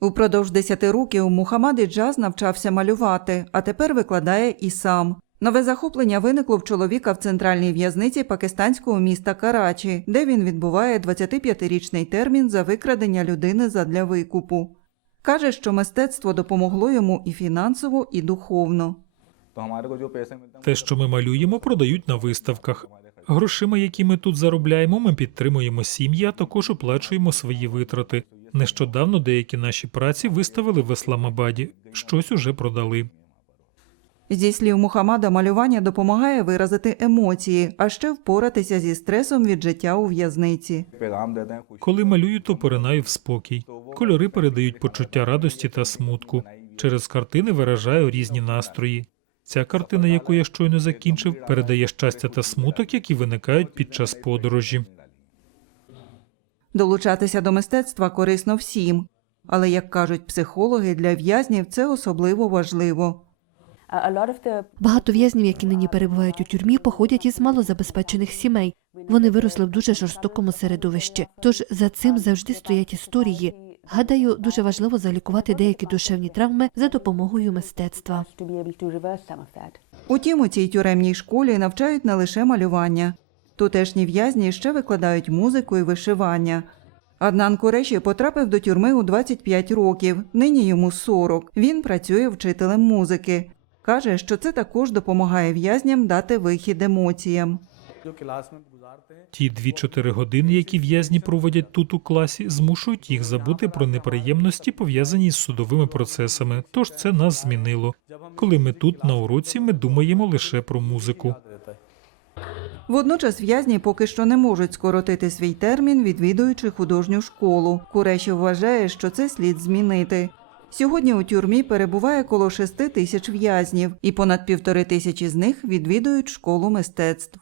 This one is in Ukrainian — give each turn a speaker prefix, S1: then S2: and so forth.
S1: Упродовж 10 років Мухаммаді Джаз навчався малювати, а тепер викладає і сам. Нове захоплення виникло в чоловіка в центральній в'язниці пакистанського міста Карачі, де він відбуває 25-річний термін за викрадення людини задля викупу. Каже, що мистецтво допомогло йому і фінансово, і духовно.
S2: Те, що ми малюємо, продають на виставках. Грошима, які ми тут заробляємо, ми підтримуємо сім'ї, а також оплачуємо свої витрати. Нещодавно деякі наші праці виставили в Есламабаді, щось уже продали.
S1: Зі слів Мухаммада, малювання допомагає виразити емоції, а ще впоратися зі стресом від життя у в'язниці.
S2: Коли малюю, то поринаю в спокій. Кольори передають почуття радості та смутку. Через картини виражаю різні настрої. Ця картина, яку я щойно закінчив, передає щастя та смуток, які виникають під час подорожі.
S1: Долучатися до мистецтва корисно всім, але, як кажуть психологи, для в'язнів це особливо важливо.
S3: Багато в'язнів, які нині перебувають у тюрмі, походять із малозабезпечених сімей. Вони виросли в дуже жорстокому середовищі. Тож за цим завжди стоять історії. Гадаю, дуже важливо залікувати деякі душевні травми за допомогою мистецтва.
S1: Утім, у цій тюремній школі навчають не лише малювання. Тутешні в'язні ще викладають музику і вишивання. Аднан Куреші потрапив до тюрми у 25 років, нині йому 40. Він працює вчителем музики. Каже, що це також допомагає в'язням дати вихід емоціям.
S2: Ті 2-4 години, які в'язні проводять тут у класі, змушують їх забути про неприємності, пов'язані з судовими процесами. Тож це нас змінило. Коли ми тут на уроці, ми думаємо лише про музику.
S1: Водночас в'язні поки що не можуть скоротити свій термін, відвідуючи художню школу. Куреші вважає, що це слід змінити. Сьогодні у тюрмі перебуває коло шести тисяч в'язнів, і понад півтори тисячі з них відвідують школу мистецтв.